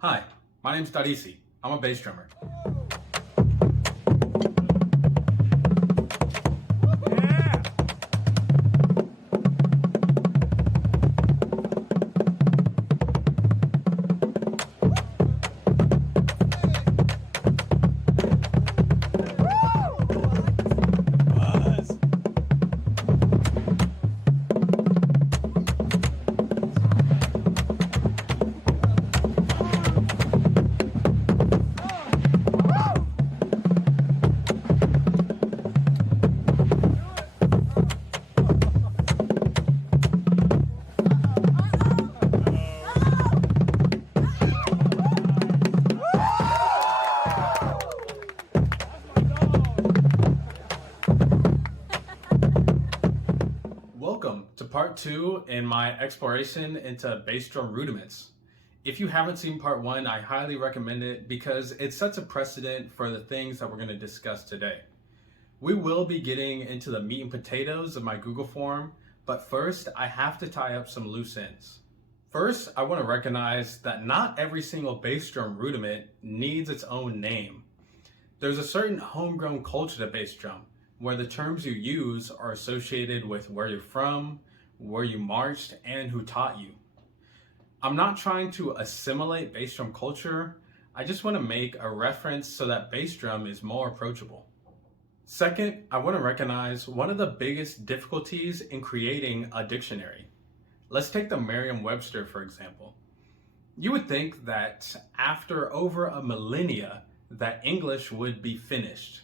Hi, my name's Darisi. I'm a bass drummer. Welcome to part 2 in my exploration into bass drum rudiments. If you haven't seen part 1, I highly recommend it because it sets a precedent for the things that we're going to discuss today. We will be getting into the meat and potatoes of my Google form, but first I have to tie up some loose ends. First, I want to recognize that not every single bass drum rudiment needs its own name. There's a certain homegrown culture to bass drum, where the terms you use are associated with where you're from, where you marched, and who taught you. I'm not trying to assimilate bass drum culture, I just want to make a reference so that bass drum is more approachable. Second, I want to recognize one of the biggest difficulties in creating a dictionary. Let's take the Merriam-Webster for example. You would think that after over a millennia, that English would be finished.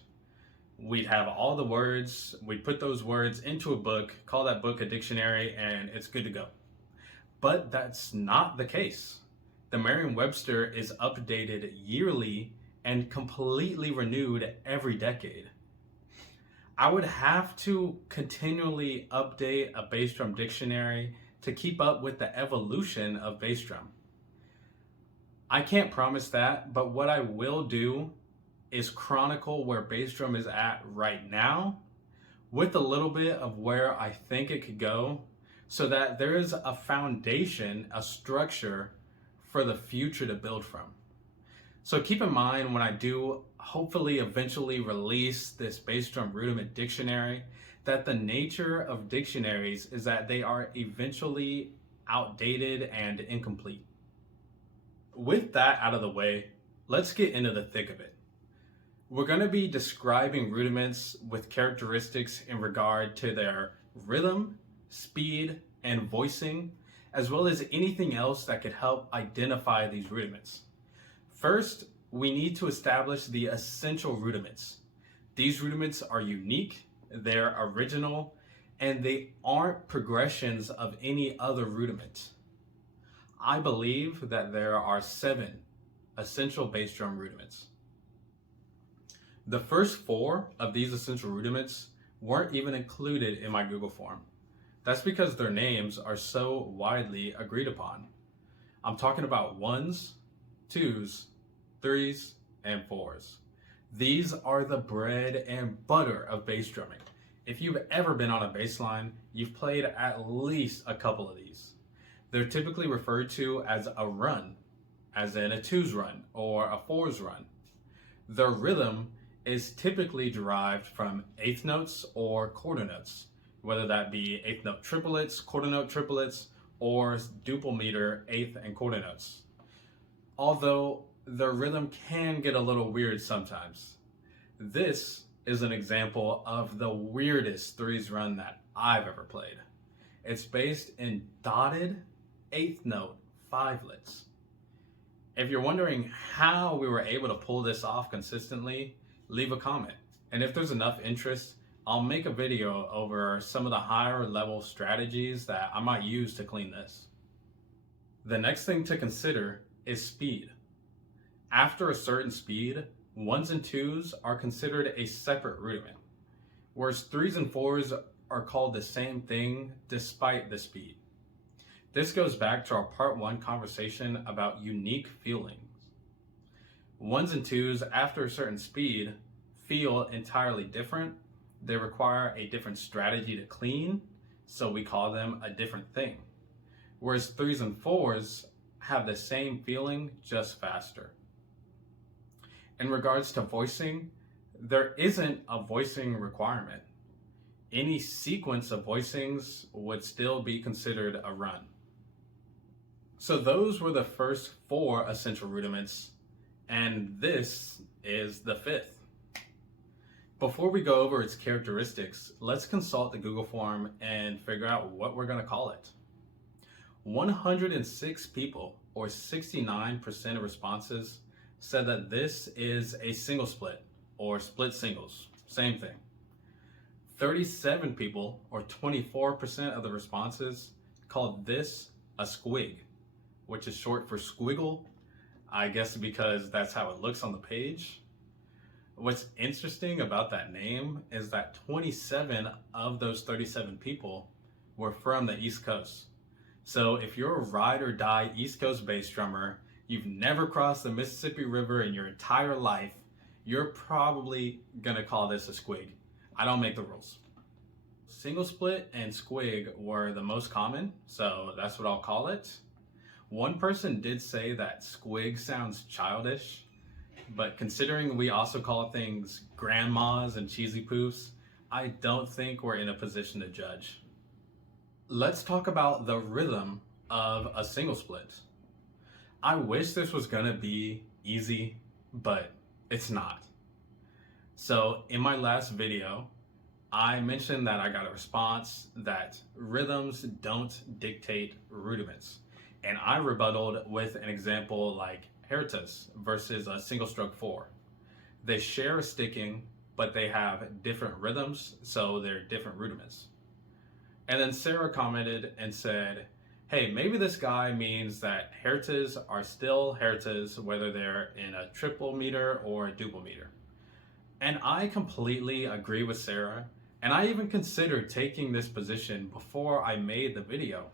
We'd have all the words, we'd put those words into a book, call that book a dictionary, and it's good to go. But that's not the case. The Merriam-Webster is updated yearly and completely renewed every decade. I would have to continually update a bass drum dictionary to keep up with the evolution of bass drum. I can't promise that, but what I will do is chronicle where bass drum is at right now with a little bit of where I think it could go so that there is a foundation, a structure for the future to build from. So keep in mind when I do hopefully eventually release this bass drum rudiment dictionary that the nature of dictionaries is that they are eventually outdated and incomplete. With that out of the way, let's get into the thick of it. We're going to be describing rudiments with characteristics in regard to their rhythm, speed, and voicing, as well as anything else that could help identify these rudiments. First, we need to establish the essential rudiments. These rudiments are unique, they're original, and they aren't progressions of any other rudiment. I believe that there are 7 essential bass drum rudiments. The first 4 of these essential rudiments weren't even included in my Google form. That's because their names are so widely agreed upon. I'm talking about 1s, 2s, 3s, and 4s. These are the bread and butter of bass drumming. If you've ever been on a bass line, you've played at least a couple of these. They're typically referred to as a run, as in a 2s run or a 4s run. Their rhythm is typically derived from eighth notes or quarter notes, whether that be eighth note triplets, quarter note triplets, or duple meter eighth and quarter notes. Although the rhythm can get a little weird sometimes. This is an example of the weirdest 3s run that I've ever played. It's based in dotted eighth note 5lets. If you're wondering how we were able to pull this off consistently, leave a comment. And if there's enough interest, I'll make a video over some of the higher level strategies that I might use to clean this. The next thing to consider is speed. After a certain speed, 1s and 2s are considered a separate rudiment, whereas 3s and 4s are called the same thing despite the speed. This goes back to our part 1 conversation about unique feelings. 1s and 2s after a certain speed feel entirely different. They require a different strategy to clean, so we call them a different thing. Whereas 3s and 4s have the same feeling, just faster. In regards to voicing, there isn't a voicing requirement. Any sequence of voicings would still be considered a run. So those were the first 4 essential rudiments, and this is the 5th. Before we go over its characteristics, let's consult the Google form and figure out what we're going to call it. 106 people, or 69% of responses, said that this is a single split, or split singles, same thing. 37 people, or 24% of the responses, called this a squig, which is short for squiggle, I guess because that's how it looks on the page. What's interesting about that name is that 27 of those 37 people were from the East Coast. So if you're a ride or die East Coast bass drummer, you've never crossed the Mississippi River in your entire life, you're probably gonna call this a squig. I don't make the rules. Single split and squig were the most common, so that's what I'll call it. One person did say that squig sounds childish, but considering we also call things grandmas and cheesy poofs, I don't think we're in a position to judge. Let's talk about the rhythm of a single split. I wish this was gonna be easy, but it's not. So in my last video, I mentioned that I got a response that rhythms don't dictate rudiments. And I rebutted with an example like Hertas versus a single stroke 4. They share a sticking, but they have different rhythms, so they're different rudiments. And then Sarah commented and said, hey, maybe this guy means that Hertas are still Hertas, whether they're in a triple meter or a duple meter. And I completely agree with Sarah, and I even considered taking this position before I made the video,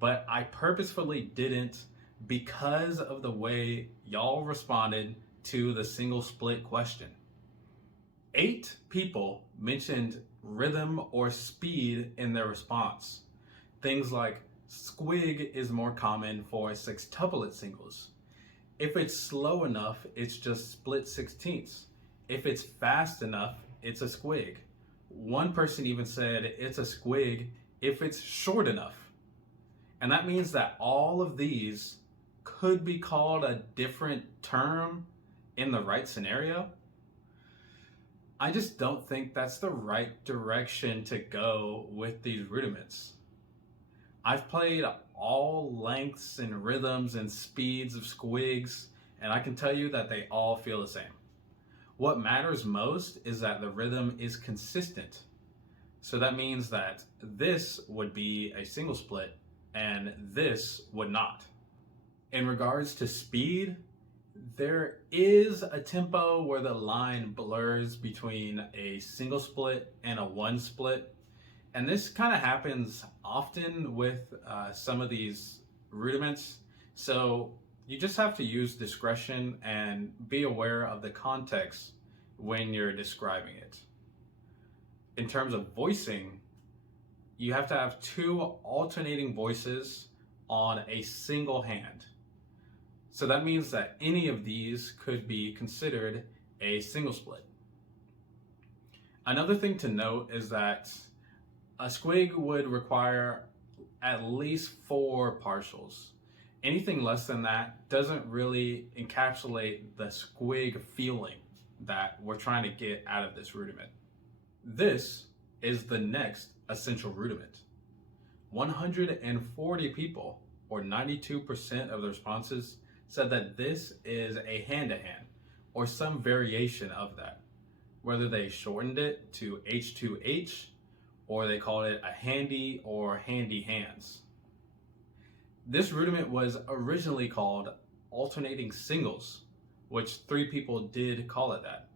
but I purposefully didn't because of the way y'all responded to the single split question. 8 people mentioned rhythm or speed in their response. Things like squig is more common for sextuplet singles. If it's slow enough, it's just split 16ths. If it's fast enough, it's a squig. One person even said it's a squig if it's short enough. And that means that all of these could be called a different term in the right scenario. I just don't think that's the right direction to go with these rudiments. I've played all lengths and rhythms and speeds of squigs, and I can tell you that they all feel the same. What matters most is that the rhythm is consistent. So that means that this would be a single split and this would not. In regards to speed, there is a tempo where the line blurs between a single split and a one split. And this kind of happens often with some of these rudiments. So you just have to use discretion and be aware of the context when you're describing it. In terms of voicing, you have to have 2 alternating voices on a single hand. So that means that any of these could be considered a single split. Another thing to note is that a squig would require at least 4 partials. Anything less than that doesn't really encapsulate the squig feeling that we're trying to get out of this rudiment. This is the next essential rudiment. 140 people, or 92% of the responses, said that this is a hand-to-hand, or some variation of that. Whether they shortened it to H2H, or they called it a handy or handy hands. This rudiment was originally called alternating singles, which 3 people did call it that,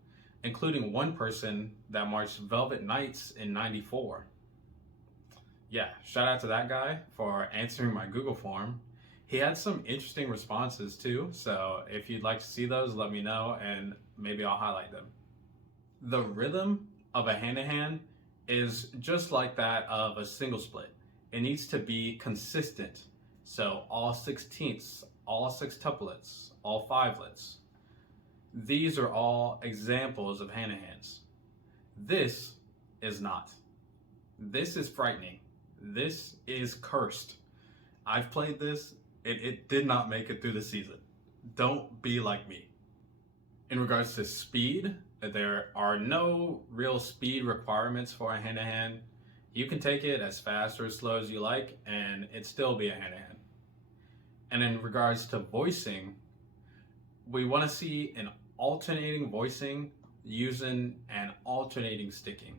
including one person that marched Velvet Nights in '94. Yeah, shout out to that guy for answering my Google form. He had some interesting responses too, so if you'd like to see those, let me know and maybe I'll highlight them. The rhythm of a hand-to-hand is just like that of a single split. It needs to be consistent. So all 16ths all sextuplets, all fivelets. These are all examples of hand-to-hands. This is not. This is frightening. This is cursed. I've played this. It did not make it through the season. Don't be like me. In regards to speed, there are no real speed requirements for a hand-to-hand. You can take it as fast or as slow as you like, and it'd still be a hand-to-hand. And in regards to voicing, we want to see an alternating voicing using an alternating sticking.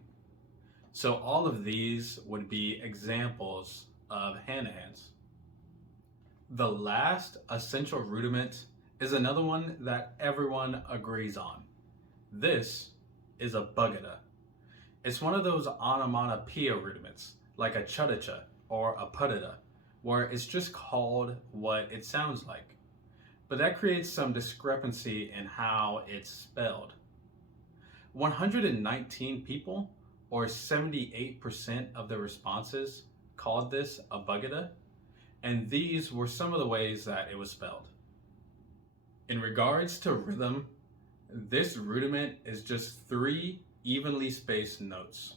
So all of these would be examples of hand-to-hands. The last essential rudiment is another one that everyone agrees on. This is a Buhguhduh. It's one of those onomatopoeia rudiments, like a chudda or a pudda, where it's just called what it sounds like. But that creates some discrepancy in how it's spelled. 119 people, or 78% of the responses, called this a Buhguhduh, and these were some of the ways that it was spelled. In regards to rhythm, this rudiment is just 3 evenly spaced notes.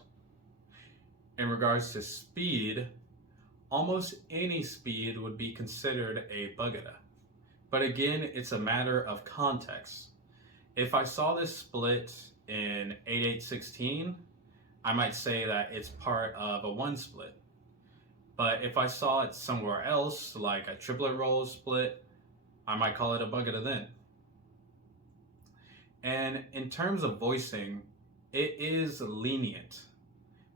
In regards to speed, almost any speed would be considered a Buhguhduh. But again, it's a matter of context. If I saw this split in 8/8/16, I might say that it's part of a 1 split. But if I saw it somewhere else, like a triplet roll split, I might call it a Buhguhduh then. And in terms of voicing, it is lenient.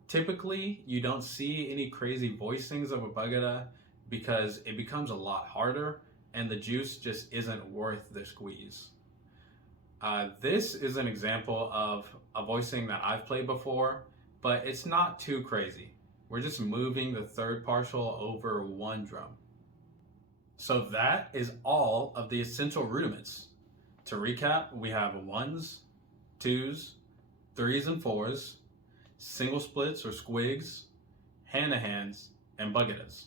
Typically, you don't see any crazy voicings of a Buhguhduh because it becomes a lot harder and the juice just isn't worth the squeeze. This is an example of a voicing that I've played before, but it's not too crazy. We're just moving the third partial over 1 drum. So that is all of the essential rudiments. To recap, we have 1s, 2s, 3s and 4s, single splits or squigs, hand-to-hands, and Buhguhduhs.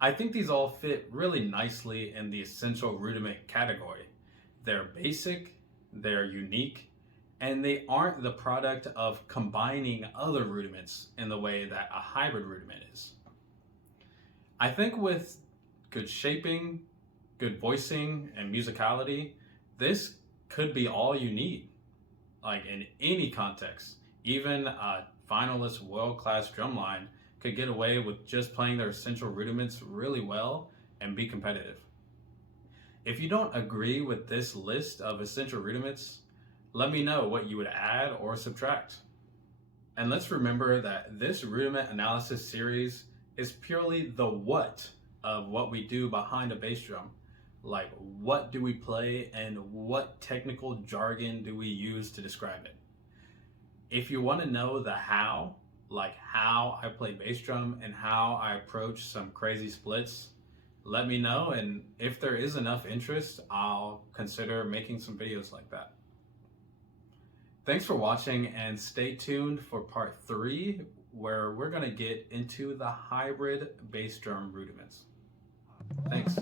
I think these all fit really nicely in the essential rudiment category. They're basic, they're unique, and they aren't the product of combining other rudiments in the way that a hybrid rudiment is. I think with good shaping, good voicing, and musicality, this could be all you need. Like in any context, even a finalist world-class drumline could get away with just playing their essential rudiments really well and be competitive. If you don't agree with this list of essential rudiments, let me know what you would add or subtract. And let's remember that this rudiment analysis series is purely the what of what we do behind a bass drum. Like, what do we play and what technical jargon do we use to describe it? If you want to know the how, like how I play bass drum and how I approach some crazy splits, let me know, and if there is enough interest, I'll consider making some videos like that. Thanks for watching, and stay tuned for part 3, where we're going to get into the hybrid bass drum rudiments. Thanks.